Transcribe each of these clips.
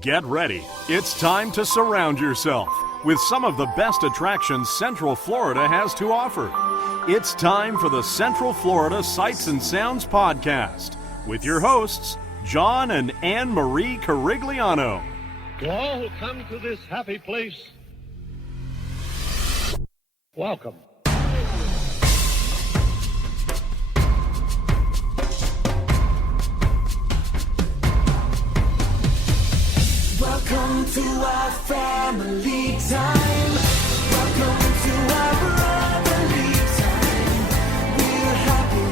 Get ready. It's time to surround yourself with some of the best attractions Central Florida has to offer. It's time for the Central Florida Sights and Sounds Podcast with your hosts, John and Anne Marie Carigliano. To all who come to this happy place, welcome. Welcome to our family time. Welcome to our brotherly time. We're happy,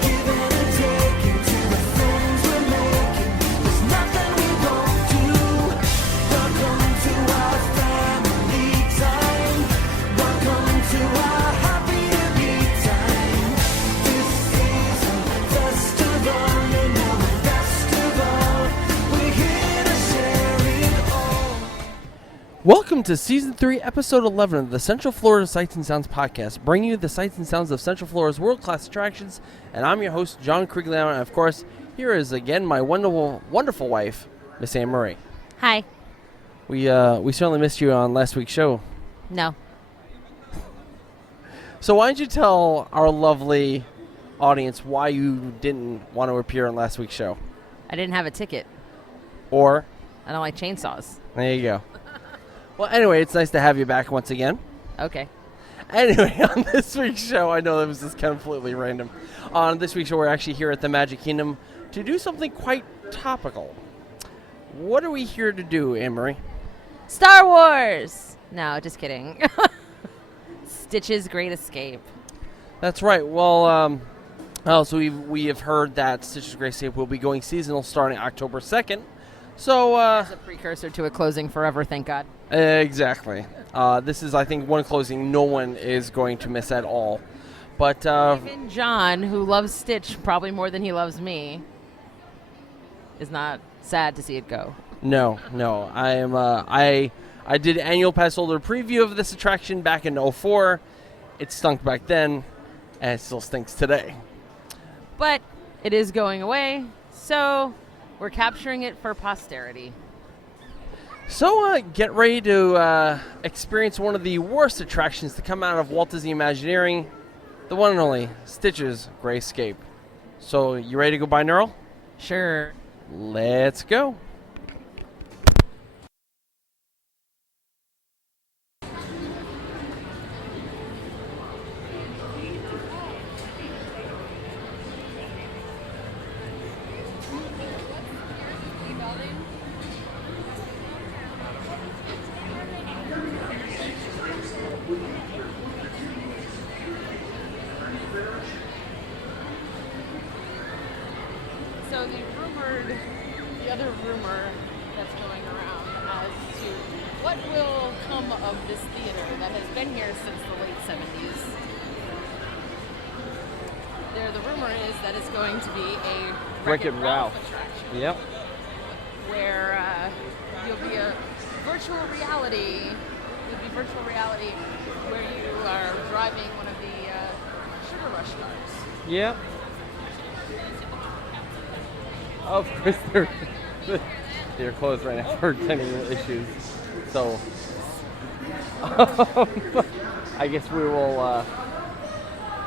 giving and taking to the friends we're making. There's nothing we won't do. Welcome to our family time. Welcome to our happy to be time. This is a festival, you know, and best of all, we're here to share it all. Welcome to Season 3, Episode 11 of the Central Florida Sights and Sounds Podcast, bringing you the sights and sounds of Central Florida's world-class attractions, and I'm your host, John Carigliano, and of course, here is again my wonderful wife, Miss Anne Marie. Hi. We certainly missed you on last week's show. No. So why don't you tell our lovely audience why you didn't want to appear on last week's show? I didn't have a ticket. Or, I don't like chainsaws. there you go. Well, anyway, it's nice to have you back once again. Okay. Anyway, on this week's show, I know that was just completely random. On this week's show, we're actually here at the Magic Kingdom to do something quite topical. What are we here to do, Anne-Marie? Star Wars! No, just kidding. Stitch's Great Escape. That's right. Well, so we have heard that Stitch's Great Escape will be going seasonal starting October 2nd. So, As a precursor to a closing forever, thank God. Exactly. This is, I think, one closing no one is going to miss at all. But Even John, who loves Stitch probably more than he loves me, is not sad to see it go. no, I am. I did annual pass holder preview of this attraction back in 2004. It stunk back then, and it still stinks today. But it is going away, so we're capturing it for posterity. So get ready to experience one of the worst attractions to come out of Walt Disney Imagineering, the one and only Stitch's Great Escape. So you ready to go binaural? Sure. Let's go. So the other rumor that's going around as to what will come of this theater that has been here since the late 70s. The rumor is that it's going to be a Wreck-It Ralph attraction. Yep. Where you'll be a virtual reality. You'll be virtual reality where you are driving one of the Sugar Rush cars. Yep. Of course, they're closed right now for technical issues. So, I guess we will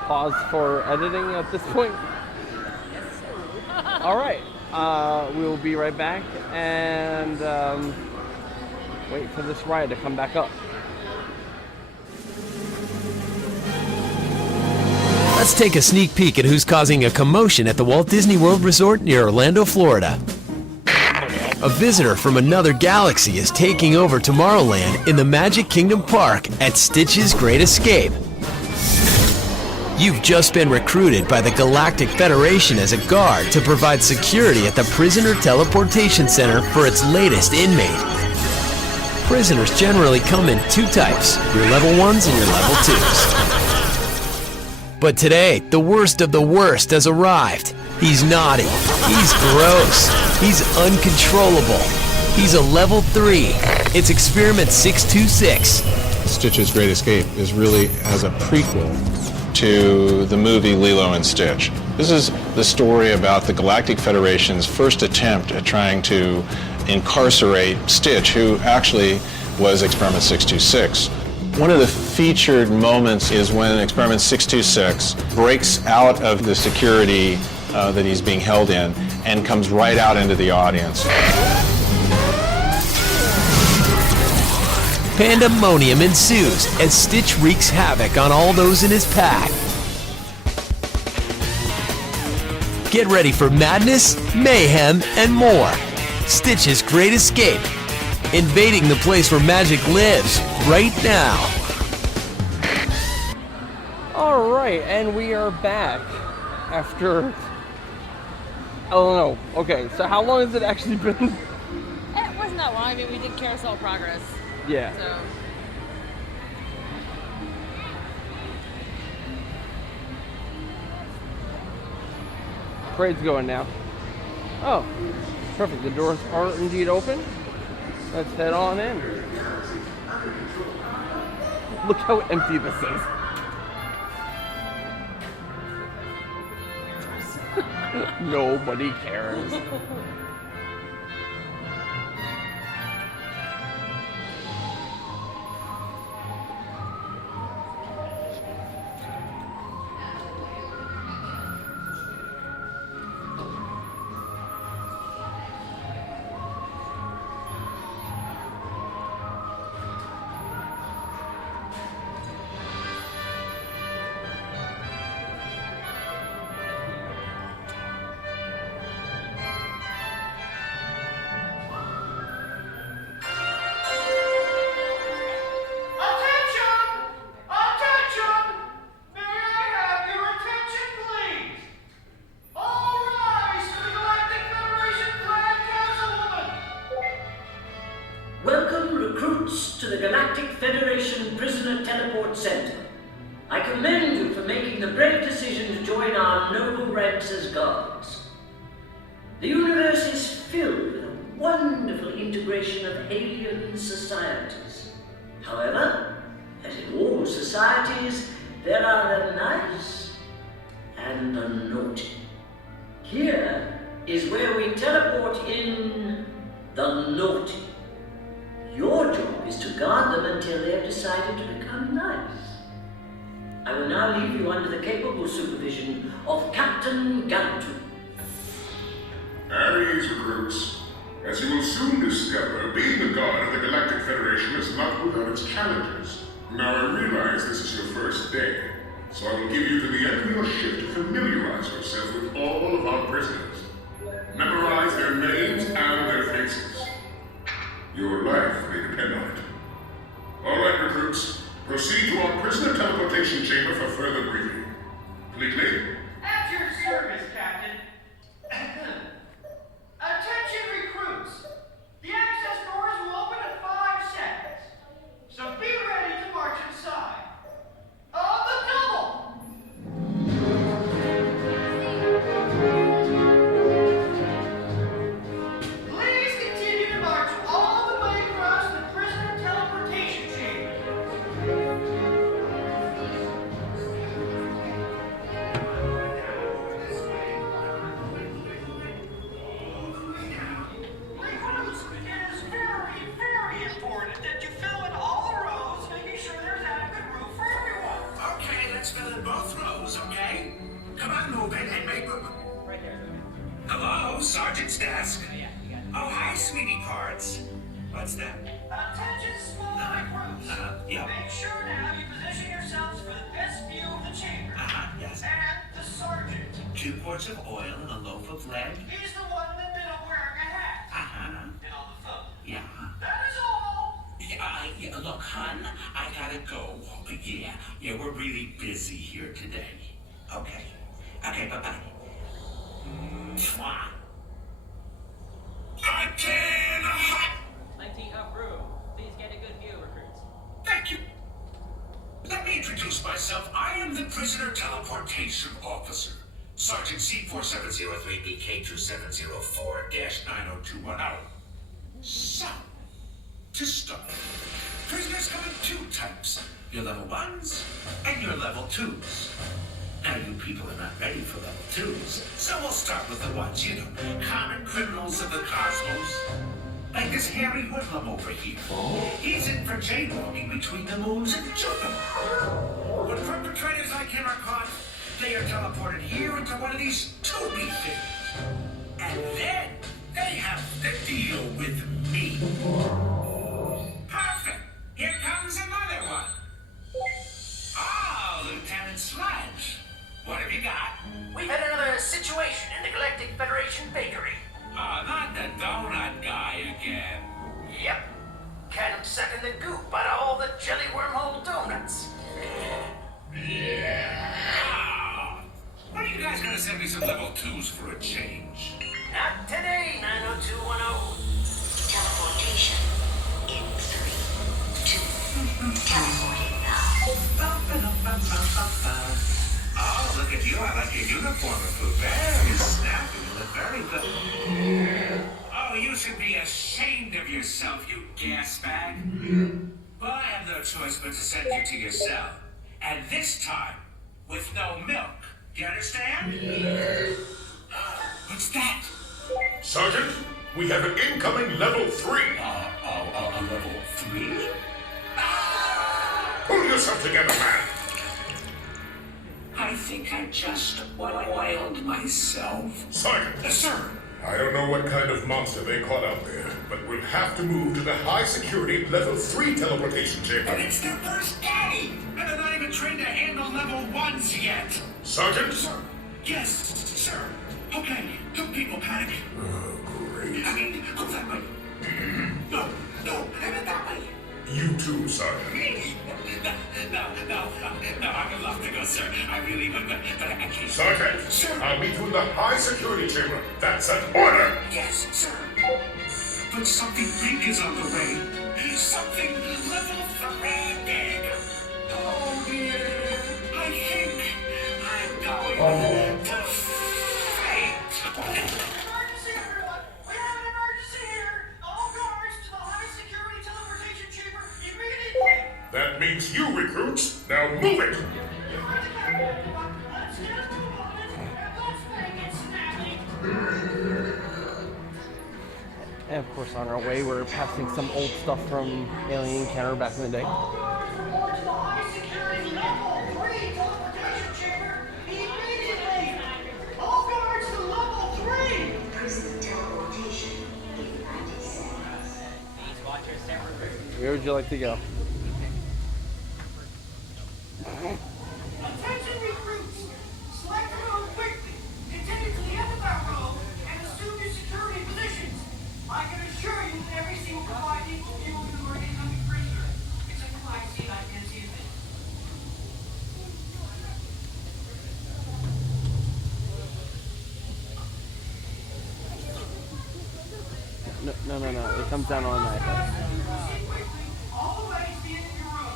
pause for editing at this point. All right. We will be right back and wait for this ride to come back up. Let's take a sneak peek at who's causing a commotion at the Walt Disney World Resort near Orlando, Florida. A visitor from another galaxy is taking over Tomorrowland in the Magic Kingdom Park at Stitch's Great Escape. You've just been recruited by the Galactic Federation as a guard to provide security at the Prisoner Teleportation Center for its latest inmate. Prisoners generally come in two types, your level 1s and your level 2s. But today, the worst of the worst has arrived. He's naughty. He's gross. He's uncontrollable. He's a level 3. It's Experiment 626. Stitch's Great Escape is really as a prequel to the movie Lilo and Stitch. This is the story about the Galactic Federation's first attempt at trying to incarcerate Stitch, who actually was Experiment 626. One of the featured moments is when Experiment 626 breaks out of the security that he's being held in and comes right out into the audience. Pandemonium ensues as Stitch wreaks havoc on all those in his pack. Get ready for madness, mayhem, and more. Stitch's Great Escape, invading the place where magic lives right now. All right, and we are back after, I don't know. Okay, so how long has it actually been? It wasn't that long. I mean, we did Carousel Progress. Yeah. So. Parade's going now. Oh, perfect. The doors are indeed open. Let's head on in. Look how empty this is. Nobody cares. Welcome, recruits, to the Galactic Federation Prisoner Teleport Center. I commend you for making the brave decision to join our noble ranks as guards. The universe is filled with a wonderful integration of alien societies. However, as in all societies, there are the nice and the naughty. Here is where we teleport in the naughty. Your job is to guard them until they have decided to become nice. I will now leave you under the capable supervision of Captain Galton. At ease, recruits. As you will soon discover, being a guard of the Galactic Federation is not without its challenges. Now I realize this is your first day, so I will give you to the end of your shift to familiarize yourself with all of our prisoners. Memorize their names and their faces. Your life may depend on it. All right, recruits. Proceed to our prisoner teleportation chamber for further briefing. Fleetly? At your service, Captain. Attention, recruits. The access doors will open in 5 seconds. So be ready to march inside. On the double! Please continue to march all the way across the prisoner teleportation chamber. Recruits, it is very, very important that you fill in all the rows, making sure there's adequate room for everyone. Okay, let's fill in both rows, okay? Come on, move in and make room. Right there. Hello, Sergeant's desk. Oh, hi, sweetie parts. What's that? Attention, small recruits. Yeah. Make sure now you position yourselves for the best view of the chamber. Yes. And the sergeant. 2 quarts of oil and a loaf of lead. He's the one in the middle wearing a hat. And on the phone. Yeah. That is all. Yeah, look, hon, I gotta go. Yeah, we're really busy here today. Okay, bye-bye. Mwah. Again, hot. Plenty of room. Please get a good view, recruits. Thank you. Let me introduce myself. I am the prisoner teleportation officer, Sergeant C4703BK2704-90210. So, to start, prisoners come in 2 types, your level 1s and your level 2s. Now, you people are not ready for level 2s, so we'll start with the ones, common criminals of the cosmos. Like this hairy hoodlum over here. He's in for jaywalking between the moons of Jupiter. When perpetrators like him are caught, they are teleported here into one of these tubey things. And then they have to deal with me. Perfect. Here comes another one. Oh, Lieutenant Sludge. What have you got? We've had another situation in the Galactic Federation bakery. Not the donut guy again. Yep. Can't sucking the goop out of all the jelly wormhole donuts. Ah, when are you guys gonna send me some level 2s for a change? Not today, 90210. Teleportation in 3, 2, teleporting now. Oh, look at you. I like your uniform, Pooh. Very snappy. You look very good. Oh, you should be ashamed of yourself, you gas bag. Well, I have no choice but to send you to your cell. And this time, with no milk. You understand? What's that? Sergeant, we have an incoming level 3. Level 3? Pull yourself together, man. I think I just wild myself. Sergeant. Sir. I don't know what kind of monster they caught out there, but we'll have to move to the high-security level 3 teleportation chamber. And it's their first day! And they're not even trained to handle level 1s yet! Sergeant? Sir. Yes, sir. Okay, don't people panic. Oh, great. I mean, go that way. No, I meant that way. You too, Sergeant. No, I would love to go, sir. I really would, but I can't. Sergeant, Sir. I'll meet you in the high-security chamber. That's an order. Yes, sir. But something big is on the way. Something level 3 big. Oh, dear. I think I'm going to faint. Emergency, everyone! We have an emergency here! All guards to the high-security teleportation chamber immediately! That means you, recruits. Now move it. You heard the captain. Let's get a move on it, and let's make it snappy! And of course, on our way, we're passing some old stuff from Alien Encounter back in the day. All guards report to the high-security level 3 teleportation chamber immediately! All guards to level 3! Prison teleportation in 90 seconds. Where would you like to go? Attention recruits! Select a row quickly, continue to the end of that row, and assume your security positions. I can assure you that every seat will provide equal view of your incoming prisoner. Except for my seat, I can't see a thing. No. It comes down automatically. Proceed quickly, all the way to the end of your row.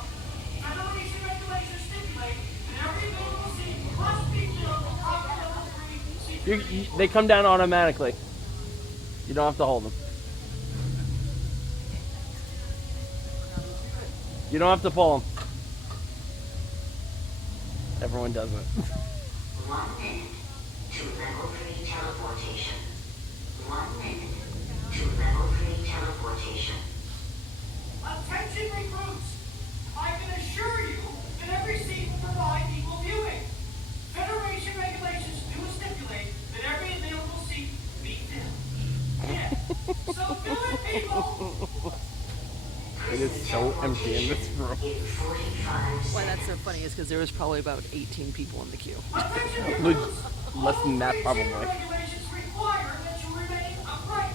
Ventilation regulations stipulate that every available seat must be filled with proper level 3 seat. They come down automatically. You don't have to hold them. You don't have to pull them. Everyone does it. 1 minute to level 3 teleportation. 1 minute to level 3 teleportation. Attention recruits! I can assure you that every seat will provide equal viewing. Federation regulations do stipulate that every available seat be filled. Yeah. So fill it, people! It is so empty in this room. In 45 Why that's so funny is because there was probably about 18 people in the queue. Attention recruits! Less than that, All probably. chamber regulations require that you remain upright,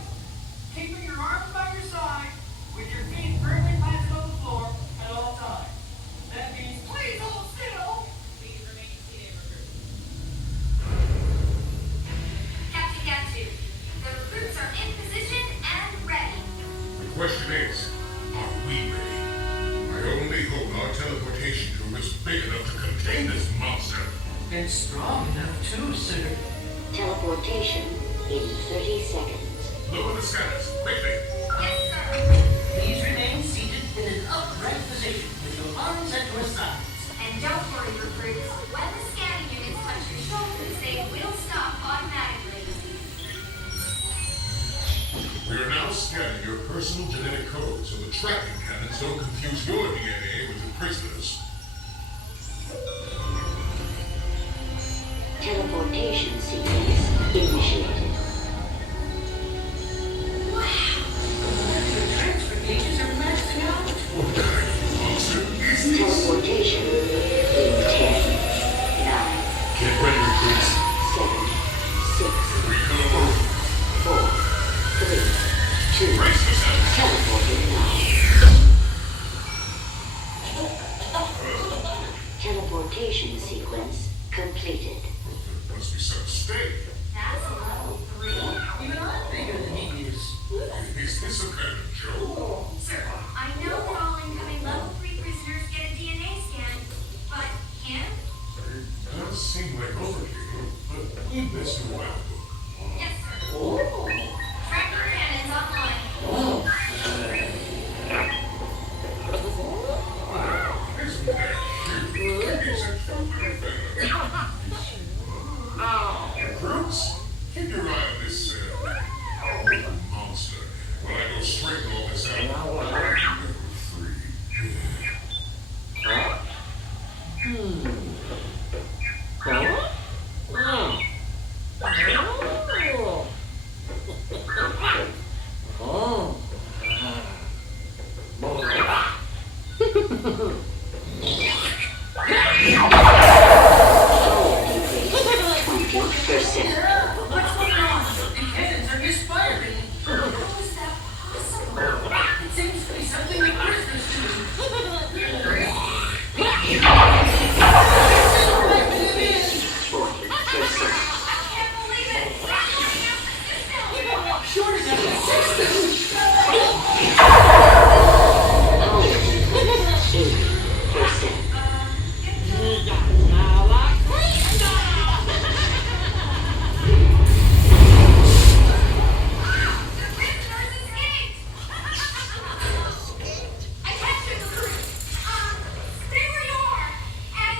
keeping your arms by your side, with your feet firmly planted on the floor at all times. That means please hold still. Please remain seated, recruits. Captain Gatsu, the recruits are in position and ready. The question is, are we ready? I only hope our teleportation tube is big enough to contain this monster. And strong enough too, sir. teleportation in 30 seconds. Lower the scanners, quickly. Yes, sir. Please remain seated in an upright position with your arms at your sides. And don't worry, recruits. When the scanning units touch your shoulders, they will stop automatically. We are now scanning your genetic code so the tracking cannons don't confuse your DNA with the prisoners. Teleportation sequence initiated. Teleportation in 10, 9, Get ready, recruits. 7, 6, 5, 4, 3, 2, Brace yourselves. teleporting now. Teleportation sequence completed. Must be some mistake. That's a level 3. Even I'm bigger than he is. Is this a kind of joke? Sir, I know that all incoming level 3 prisoners get a DNA scan, but him? It does seem like overkill, but leave this to my book. Yes, sir. Tracker cannons online. Isn't that cute? He's a Recruits, keep your eye on this monster while I go straighten all this out. Level 20%. What's going on? The cannons are misfiring. How is that possible? It seems to be something the prisoners do. 40%. I can't believe it! Short enough system. 80%. Attention, recruits! Stay where you are! And,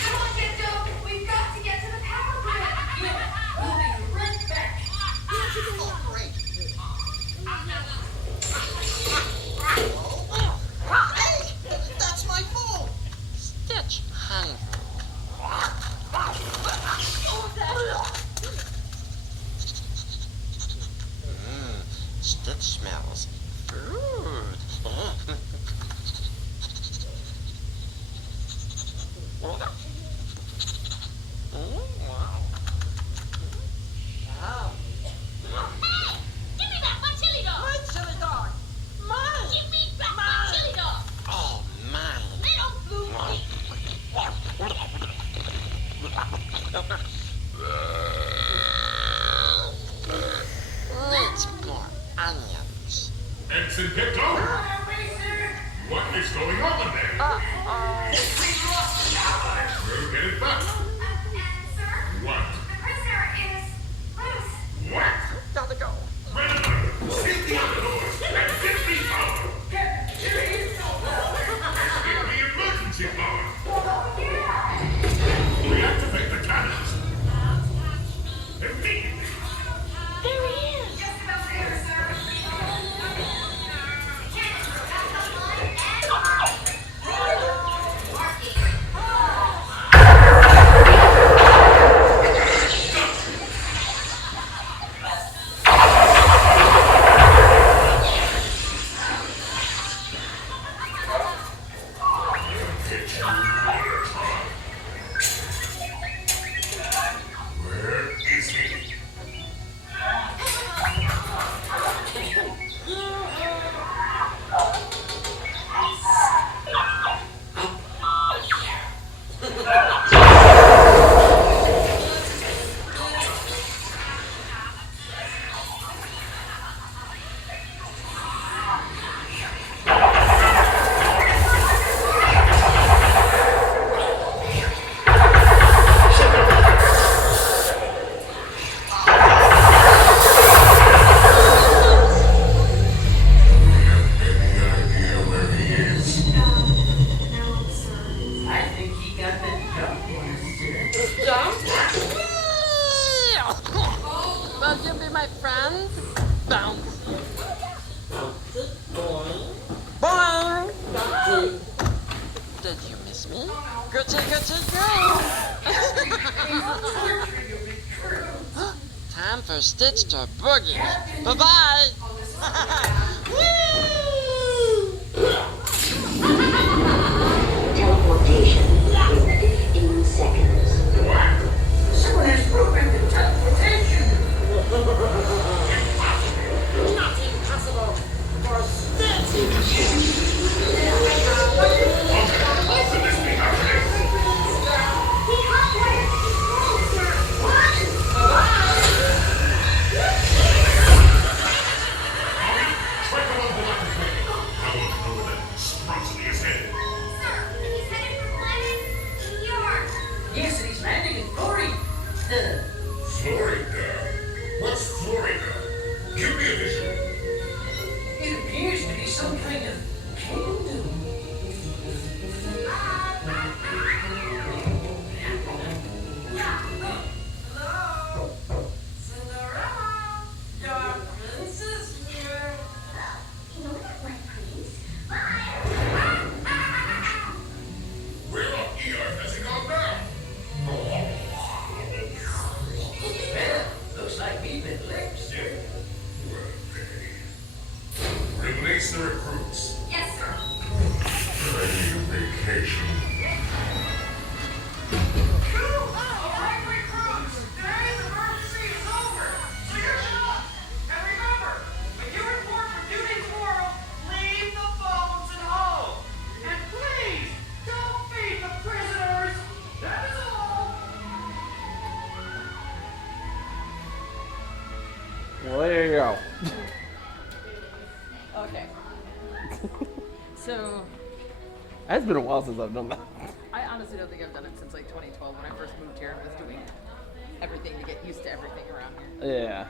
come on, Gecko! We've got to get to the power grid! We'll be right back. That's my phone! Stitch, honey. Stitch smells good. Give me back my chili dog! My chili dog! Mine! Give me back my chili dog! Oh, mine! Little blue Needs more onions. Ensign Gecko! What is going on there? We'll get it back. sir, What? the prisoner is loose. What? Gotta go. Renner, seal the other doors and give me power! Give me emergency power! Reactivate the cannons! Immediately! There he is! Just about there, sir. Will you be my friend? Bounce. Good boy. Boing. Did you miss me? Good. Time for Stitch to boogie. Bye-bye. Teleportation in 15 seconds. Someone has programmed the teleportation. Not impossible for Stitch. How could this be happening? Try to run the left way. I won't know that sprouts in his head. Sir, he's headed for planet New York. Yes, and he's landing in Florida. Florida? What's Florida? Give me a visual. It appears to be some kind of kingdom. Hello? Cinderella, your prince is here. You know that one, please. Bye. Where on earth has he gone now? Well, looks like we've been licked, sir. Well, okay. Release the recruits. Yes, sir. Training vacation. All right, recruits, today's emergency is over, so you shut up. And remember, when you report for duty tomorrow, leave the phones at home. And please, don't feed the prisoners. That is all. Well, there you go. Okay. So, It's been a while since I've done that. I honestly don't think I've done it since like 2012 when I first moved here and was doing everything to get used to everything around here. Yeah.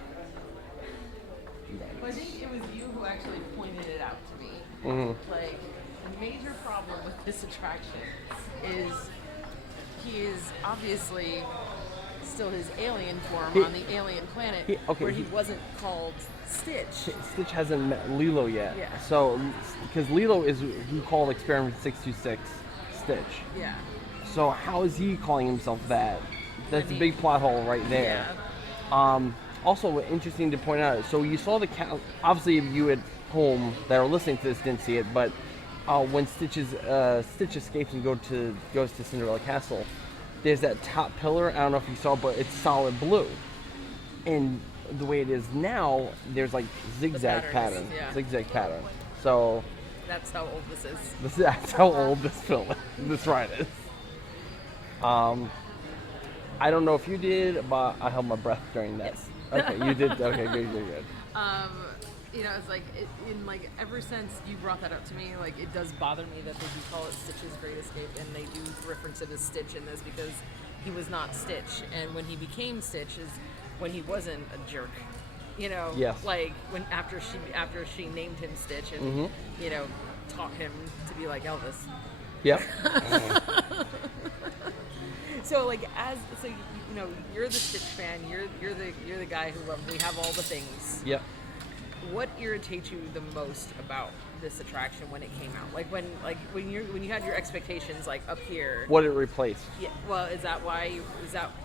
But I think it was you who actually pointed it out to me. Mm-hmm. Like, the major problem with this attraction is he is obviously still his alien form on the alien planet where he wasn't called Stitch. Stitch hasn't met Lilo yet. Yeah. So, because Lilo is who called Experiment 626 Stitch. Yeah. So how is he calling himself that? That's a big plot hole right there. Also interesting to point out. So you saw the obviously you at home that are listening to this didn't see it, but when Stitch escapes and goes to Cinderella Castle, there's that top pillar. I don't know if you saw, but it's solid blue. And the way it is now, there's like zigzag pattern. Zigzag pattern. So that's how old this is. That's how old this ride is. I don't know if you did, but I held my breath during that. Yes. Okay, you did. Okay, good. You know, it's like ever since you brought that up to me, like it does bother me that they do call it Stitch's Great Escape, and they do reference it as Stitch in this because he was not Stitch, and when he became Stitch is when he wasn't a jerk. You know, yes. Like when after she named him Stitch and you know taught him to be like Elvis. Yep. So like you know you're the Stitch fan, you're the guy who loves. We have all the things. Yep. What irritates you the most about this attraction when it came out? Like when you had your expectations like up here. What it replaced. Yeah. Well, is that why?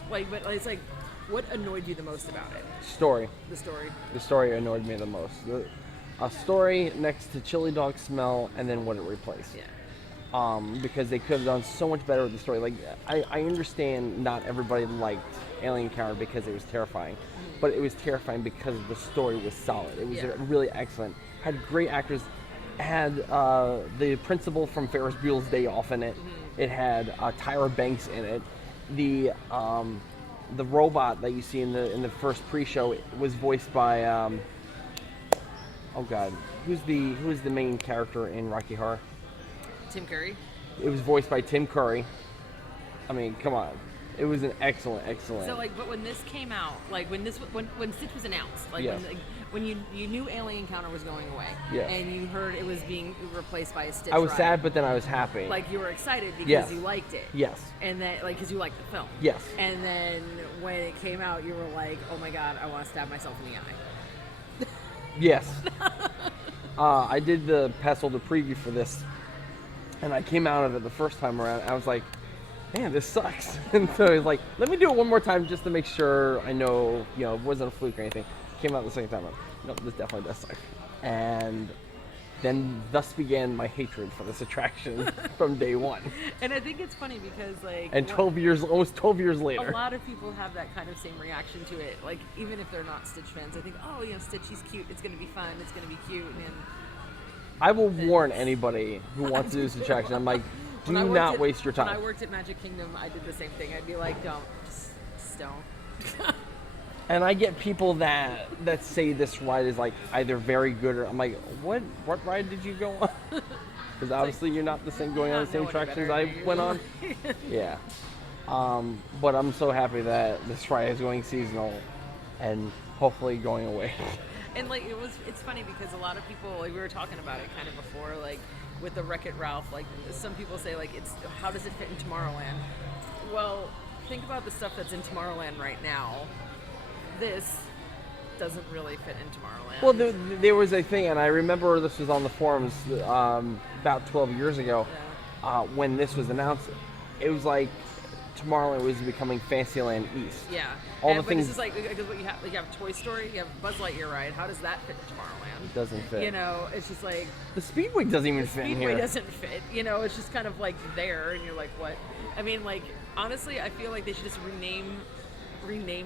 But it's like, what annoyed you the most about it? Story. The story. The story annoyed me the most. A story next to Chili Dog Smell, and then what it replaced. Yeah. Because they could have done so much better with the story. Like I understand not everybody liked Alien Encounter because it was terrifying, but it was terrifying because the story was solid. It was really excellent. Had great actors. Had the principal from Ferris Bueller's Day Off in it. It had Tyra Banks in it. The robot that you see in the first pre-show was voiced by oh god, who is the main character in Rocky Horror? Tim Curry. It was voiced by Tim Curry. I mean, come on. It was an excellent. So like, but when this came out, like when Stitch was announced, like Yes. when you knew Alien Encounter was going away, Yes. and you heard it was being replaced by a Stitch I was ride, sad, but then I was happy. like you were excited because Yes. you liked it. Yes. And then like because you liked the film. Yes. And then when it came out, you were like, oh my god, I want to stab myself in the eye. Yes. I did the Pestle preview for this, and I came out of it the first time around. I was like, man, this sucks. And so I was like, let me do it one more time just to make sure I know, it wasn't a fluke or anything. Came out the second time. I'm like, no, this definitely does suck. And then thus began my hatred for this attraction from day one. And I think it's funny because like And almost 12 years later. a lot of people have that kind of same reaction to it. Like even if they're not Stitch fans, I think, oh, Stitch, he's cute. It's gonna be fun. It's gonna be cute. And I will warn anybody who wants to do this attraction. I'm like, do not waste your time. When I worked at Magic Kingdom, I did the same thing. I'd be like, don't, just don't. And I get people that say this ride is like either very good or I'm like, what ride did you go on? Because obviously you're not the same going on the same attractions I went on. Yeah. But I'm so happy that this ride is going seasonal and hopefully going away. And like it's funny because a lot of people, like we were talking about it kind of before, like with the Wreck-It Ralph, like some people say like it's how does it fit in Tomorrowland? Well, think about the stuff that's in Tomorrowland right now. This doesn't really fit in Tomorrowland. Well, there was a thing, and I remember this was on the forums about 12 years ago when this was announced. It was like Tomorrowland was becoming Fantasyland East. Yeah. But this is like because what you have, you have Toy Story, you have Buzz Lightyear ride. How does that fit in Tomorrowland? It doesn't fit. It's just like the Speedway doesn't even fit in here. Speedway doesn't fit. It's just kind of like there, and you're like, what? I mean, like honestly, I feel like they should just rename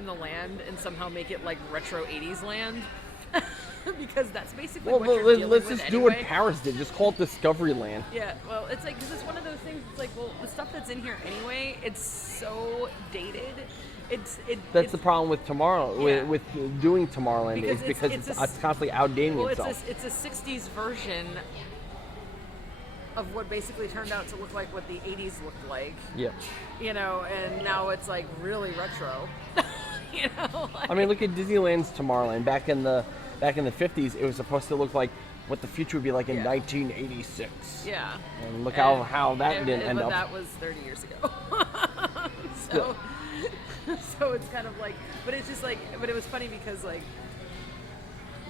the land and somehow make it like retro 80s land. Because that's basically what you're dealing let's with just anyway. do what Paris did. Just call it Discovery Land. Yeah, well, it's like, because it's one of those things, it's like, well, the stuff that's in here anyway, it's so dated. That's the problem with with doing Tomorrowland because it's constantly outdating itself. It's a 60s version of what basically turned out to look like what the 80s looked like. Yep. And now it's like really retro. I mean, look at Disneyland's Tomorrowland. Back in the 50s, it was supposed to look like what the future would be like in 1986. Yeah. And look how that didn't end up. But that was 30 years ago. So it's kind of like, but it's just like, but it was funny because like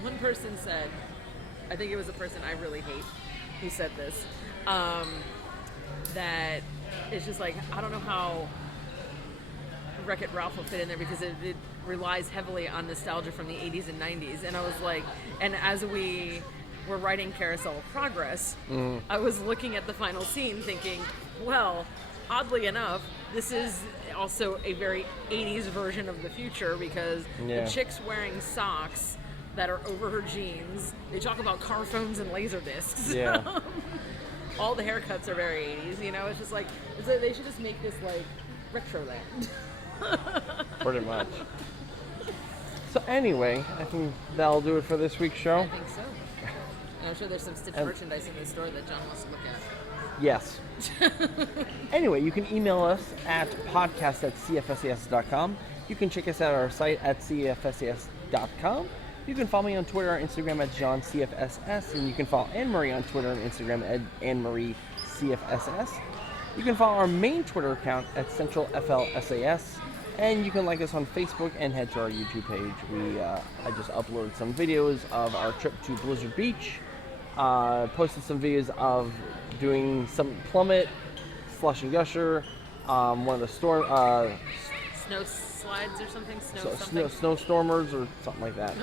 one person said, I think it was a person I really hate who said this, that it's just like, I don't know how Wreck-It Ralph will fit in there because it relies heavily on nostalgia from the 80s and 90s. And I was like, and as we were writing Carousel of Progress, I was looking at the final scene thinking, well, oddly enough, this is also a very 80s version of the future because the chick's wearing socks that are over her jeans. They talk about car phones and laser discs. Yeah. All the haircuts are very 80s, It's just like, they should just make this like retro land. Pretty much. So anyway, I think that'll do it for this week's show. I think so. And I'm sure there's some Stitch merchandise in the store that John wants to look at. Yes. Anyway, you can email us at podcast@cfses.com. You can check us out at our site at cfses.com. You can follow me on Twitter or Instagram at JohnCFSS, and you can follow Anne-Marie on Twitter and Instagram at AnneMarieCFSS. You can follow our main Twitter account at CentralFLSAS, and you can like us on Facebook and head to our YouTube page. I just uploaded some videos of our trip to Blizzard Beach, posted some videos of doing some Plummet, Slush and Gusher, one of the storm snow slides or something, snowstormers or something like that.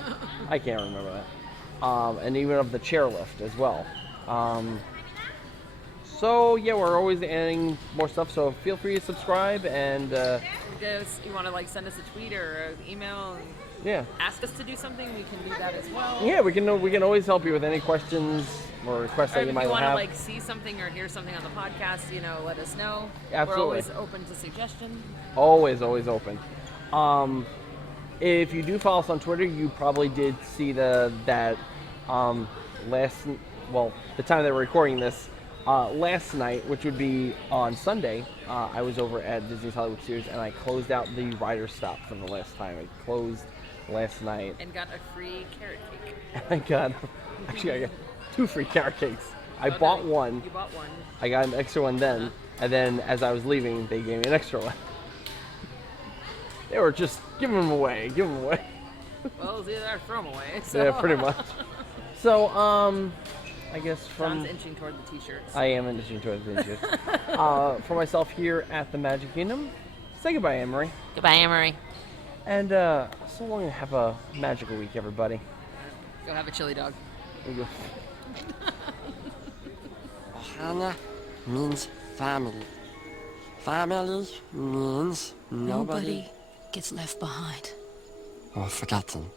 I can't remember that. And even of the chairlift as well. So yeah, we're always adding more stuff. So feel free to subscribe and. You want to like send us a tweet or an email? Yeah. Ask us to do something. We can do that as well. Yeah, we can always help you with any questions or requests that you might have. If you want to like see something or hear something on the podcast, let us know. Absolutely. We're always open to suggestions. Always open. If you do follow us on Twitter, you probably did see the time that we're recording this, Last night, which would be on Sunday, I was over at Disney's Hollywood Studios, and I closed out the rider stop for the last time. It closed last night. And got a free carrot cake. I got 2 free carrot cakes. I bought one. You bought one. I got an extra one then, and then as I was leaving, they gave me an extra one. They were just giving them away. Well, it's either throw them away. So. Yeah, pretty much. So, I guess from... John's inching toward the t-shirts. I am inching toward the t-shirts. For myself here at the Magic Kingdom, say goodbye, Anne-Marie. Goodbye, Anne-Marie. And so long and have a magical week, everybody. Go have a chili dog. Ohana means family. Family means nobody gets left behind or forgotten.